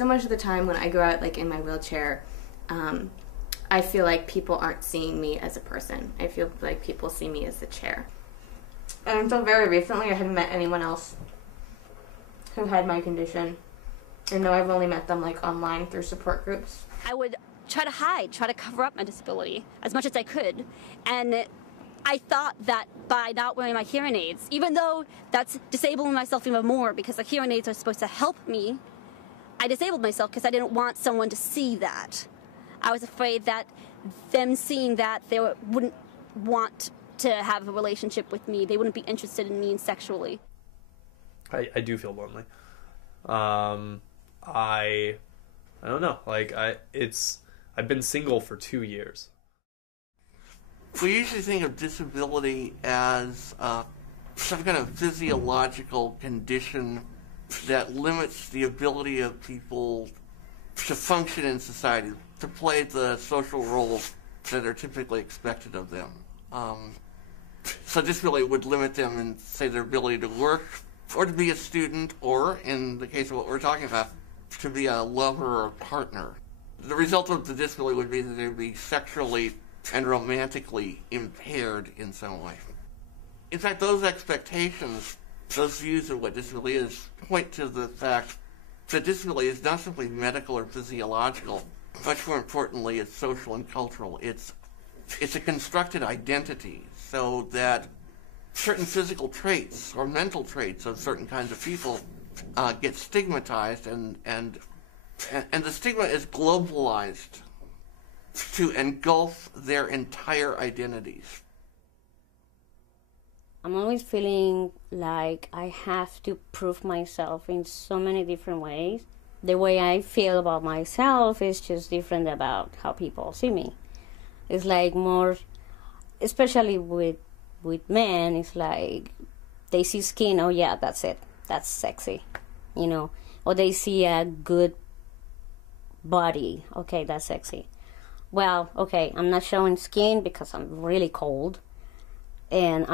So much of the time when I go out like in my wheelchair, I feel like people aren't seeing me as a person. I feel like people see me as a chair. And until very recently, I hadn't met anyone else who had my condition. And though I've only met them like online through support groups. I would try to hide, try to cover up my disability as much as I could. And I thought that by not wearing my hearing aids, even though that's disabling myself even more because the hearing aids are supposed to help me, I disabled myself because I didn't want someone to see that. I was afraid that them seeing that, they wouldn't want to have a relationship with me. They wouldn't be interested in me sexually. I do feel lonely. I don't know. Like I've been single for 2 years. We usually think of disability as some kind of physiological condition that limits the ability of people to function in society, to play the social roles that are typically expected of them. So disability would limit them in, say, their ability to work, or to be a student, or, in the case of what we're talking about, to be a lover or a partner. The result of the disability would be that they would be sexually and romantically impaired in some way. In fact, those expectations, those views of what disability is, point to the fact that disability is not simply medical or physiological. Much more importantly, it's social and cultural. It's a constructed identity, so that certain physical traits or mental traits of certain kinds of people get stigmatized, and the stigma is globalized to engulf their entire identities. I'm always feeling like I have to prove myself in so many different ways. The way I feel about myself is just different about how people see me. It's like more, especially with men, it's like they see skin, oh yeah, that's it, that's sexy, you know, or they see a good body, okay, that's sexy. Well, okay, I'm not showing skin because I'm really cold, and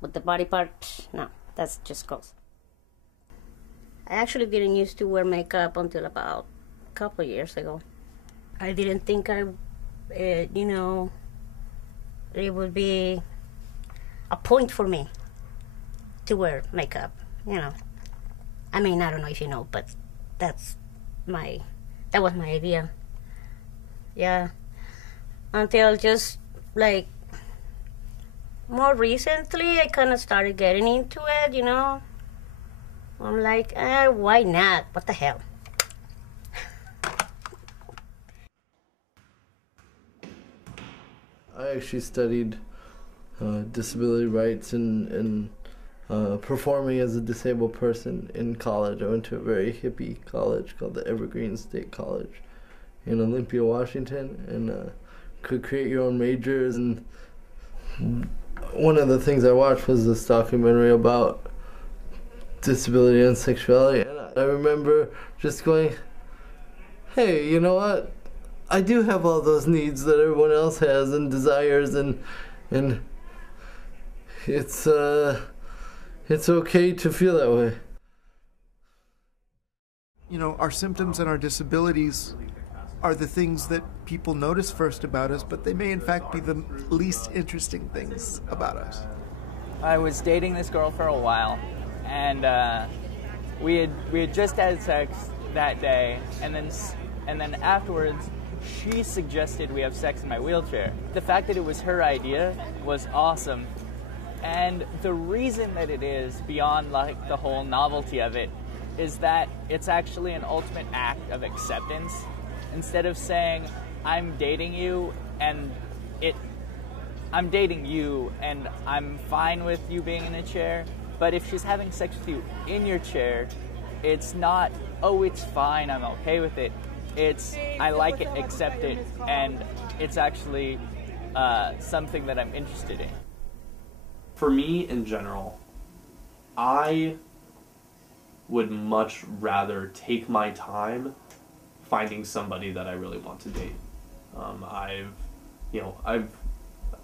with the body part, no, that's just gross. I actually didn't used to wear makeup until about a couple of years ago. I didn't think you know, it would be a point for me to wear makeup, you know. I mean, I don't know if you know, but that was my idea. Yeah. Until just, like, more recently, I kind of started getting into it, you know. I'm like, why not? What the hell? I actually studied disability rights and performing as a disabled person in college. I went to a very hippie college called the Evergreen State College in Olympia, Washington, and could create your own majors. And one of the things I watched was this documentary about disability and sexuality, and I remember just going, hey, you know what? I do have all those needs that everyone else has and desires, and it's okay to feel that way. You know, our symptoms and our disabilities are the things that people notice first about us, but they may in fact be the least interesting things about us. I was dating this girl for a while, and we had just had sex that day, and then afterwards she suggested we have sex in my wheelchair. The fact that it was her idea was awesome, and the reason that it is, beyond like the whole novelty of it, is that it's actually an ultimate act of acceptance. Instead of saying, I'm dating you and I'm fine with you being in a chair, but if she's having sex with you in your chair, it's not, oh, it's fine, I'm okay with it. It's, I like it, accept it, and it's actually something that I'm interested in. For me, in general, I would much rather take my time finding somebody that I really want to date.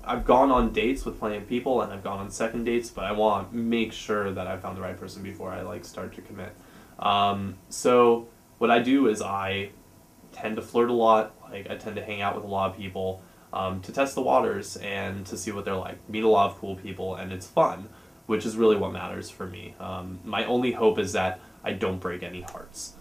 I've gone on dates with plenty of people, and I've gone on second dates, but I want to make sure that I found the right person before I start to commit. So what I do is I tend to flirt a lot. Like, I tend to hang out with a lot of people to test the waters and to see what they're like. Meet a lot of cool people, and it's fun, which is really what matters for me. My only hope is that I don't break any hearts.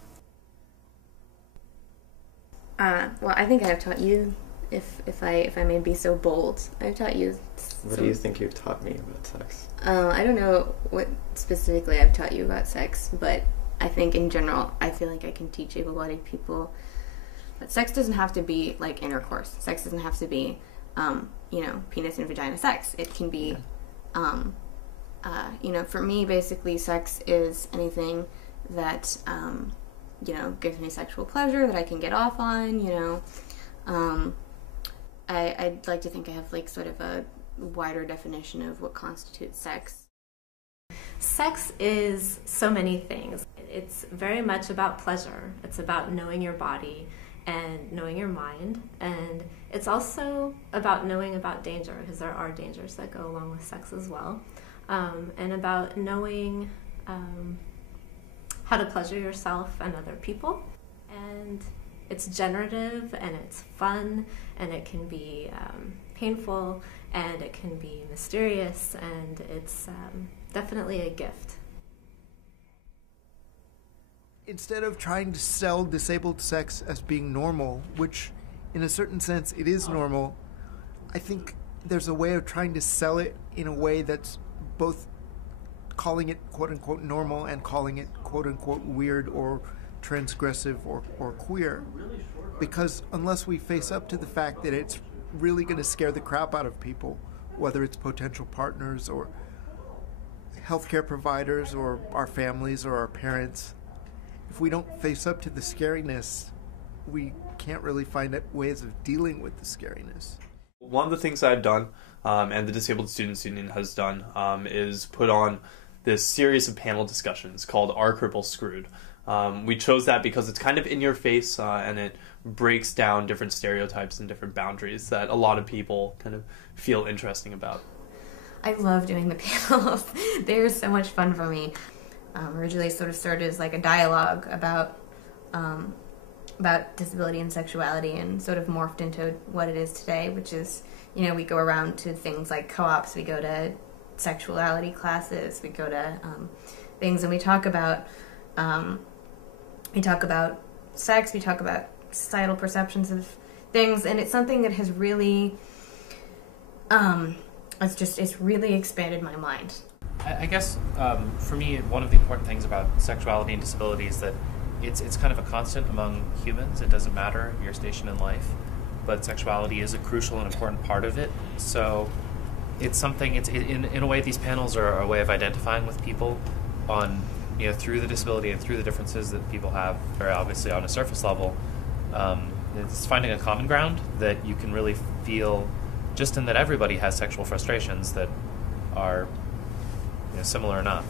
Well, I think I've taught you, if I may be so bold, I've taught you. What do you think you've taught me about sex? I don't know what specifically I've taught you about sex, but I think in general, I feel like I can teach able-bodied people that sex doesn't have to be like intercourse. Sex doesn't have to be, penis and vagina sex. It can be, for me, basically, sex is anything that, gives me sexual pleasure that I can get off on, I'd like to think I have like sort of a wider definition of what constitutes sex. Sex is so many things. It's very much about pleasure. It's about knowing your body and knowing your mind, and it's also about knowing about danger, because there are dangers that go along with sex as well, and about knowing how to pleasure yourself and other people. And it's generative, and it's fun, and it can be painful, and it can be mysterious, and it's definitely a gift. Instead of trying to sell disabled sex as being normal, which in a certain sense it is normal, I think there's a way of trying to sell it in a way that's both calling it quote-unquote normal and calling it quote-unquote weird or transgressive or queer. Because unless we face up to the fact that it's really going to scare the crap out of people, whether it's potential partners or healthcare providers or our families or our parents, if we don't face up to the scariness, we can't really find ways of dealing with the scariness. One of the things I've done, and the Disabled Students Union has done, is put on this series of panel discussions called Are Cripples Screwed? We chose that because it's kind of in your face, and it breaks down different stereotypes and different boundaries that a lot of people kind of feel interesting about. I love doing the panels. They're so much fun for me. Originally sort of started as like a dialogue about disability and sexuality, and sort of morphed into what it is today, which is, we go around to things like co-ops, we go to sexuality classes, we go to things, and we talk about sex, we talk about societal perceptions of things, and it's something that has really it's really expanded my mind. I guess for me, one of the important things about sexuality and disability is that it's kind of a constant among humans. It doesn't matter your station in life, but sexuality is a crucial and important part of it. So it's something. In a way, these panels are a way of identifying with people on through the disability and through the differences that people have, very obviously on a surface level. It's finding a common ground that you can really feel, just in that everybody has sexual frustrations that are similar enough.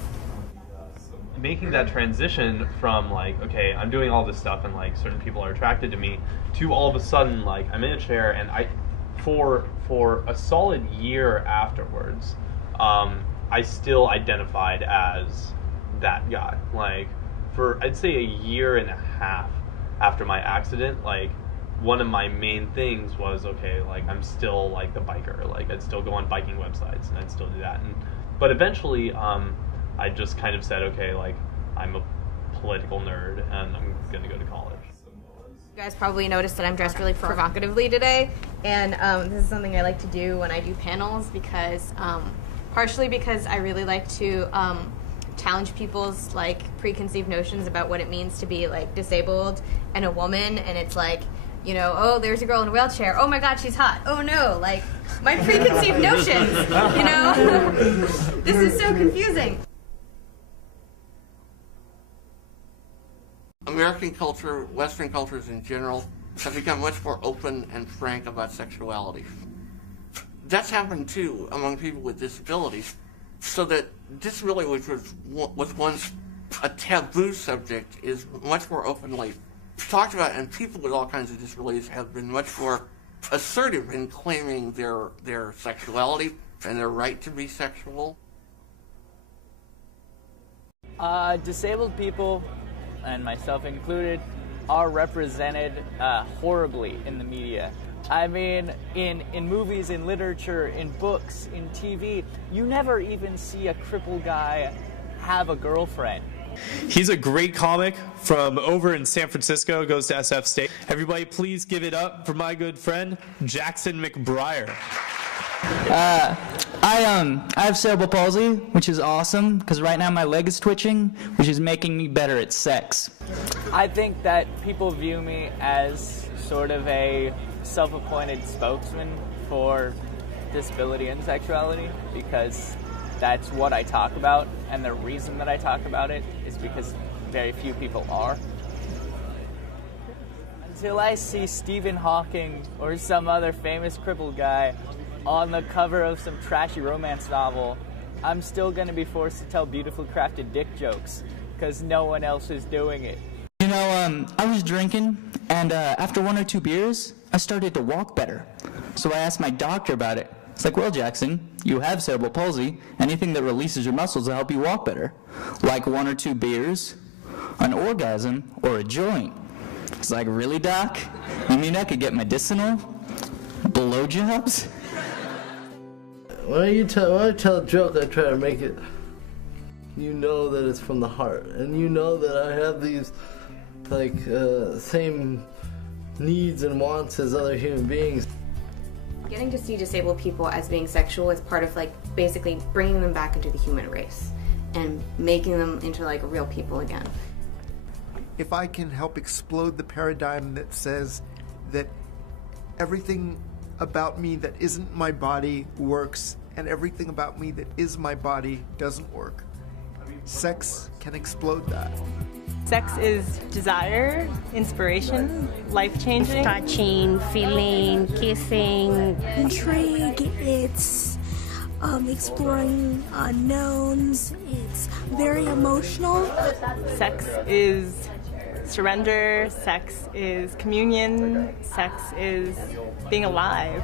Making that transition from like, okay, I'm doing all this stuff and like certain people are attracted to me, to all of a sudden like I'm in a chair and for a solid year afterwards, I still identified as that guy. Like for I'd say a year and a half after my accident, like one of my main things was, okay, like I'm still like the biker, like I'd still go on biking websites and I'd still do that. But eventually, I just kind of said, okay, like, I'm a political nerd, and I'm going to go to college. You guys probably noticed that I'm dressed really provocatively today, and this is something I like to do when I do panels, because, partially because I really like to challenge people's, like, preconceived notions about what it means to be, like, disabled and a woman, and it's like, oh, there's a girl in a wheelchair. Oh my God, she's hot. Oh no, like, my preconceived notions, This is so confusing. American culture, Western cultures in general, have become much more open and frank about sexuality. That's happened too among people with disabilities, so that disability, which was once a taboo subject, is much more openly talked about, and people with all kinds of disabilities have been much more assertive in claiming their sexuality and their right to be sexual. Disabled people, and myself included, are represented horribly in the media. I mean, in movies, in literature, in books, in TV, you never even see a crippled guy have a girlfriend. He's a great comic from over in San Francisco, goes to SF State. Everybody please give it up for my good friend, Jackson McBriar. I have cerebral palsy, which is awesome, because right now my leg is twitching, which is making me better at sex. I think that people view me as sort of a self-appointed spokesman for disability and sexuality, because that's what I talk about, and the reason that I talk about it is because very few people are. Until I see Stephen Hawking or some other famous crippled guy on the cover of some trashy romance novel, I'm still going to be forced to tell beautifully crafted dick jokes, because no one else is doing it. You know, I was drinking, and after 1 or 2 beers, I started to walk better. So I asked my doctor about it. It's like, well, Jackson, you have cerebral palsy. Anything that releases your muscles will help you walk better. Like 1 or 2 beers, an orgasm, or a joint. It's like, really, Doc? You mean I could get medicinal blowjobs? When I tell a joke, I try to make it, you know that it's from the heart. And you know that I have these, like, same needs and wants as other human beings. Getting to see disabled people as being sexual is part of, like, basically bringing them back into the human race and making them into, like, real people again. If I can help explode the paradigm that says that everything about me that isn't my body works and everything about me that is my body doesn't work, sex can explode that. Sex is desire, inspiration, life-changing. Touching, feeling, kissing. Intrigue, it's exploring unknowns, it's very emotional. Sex is surrender, sex is communion, sex is being alive.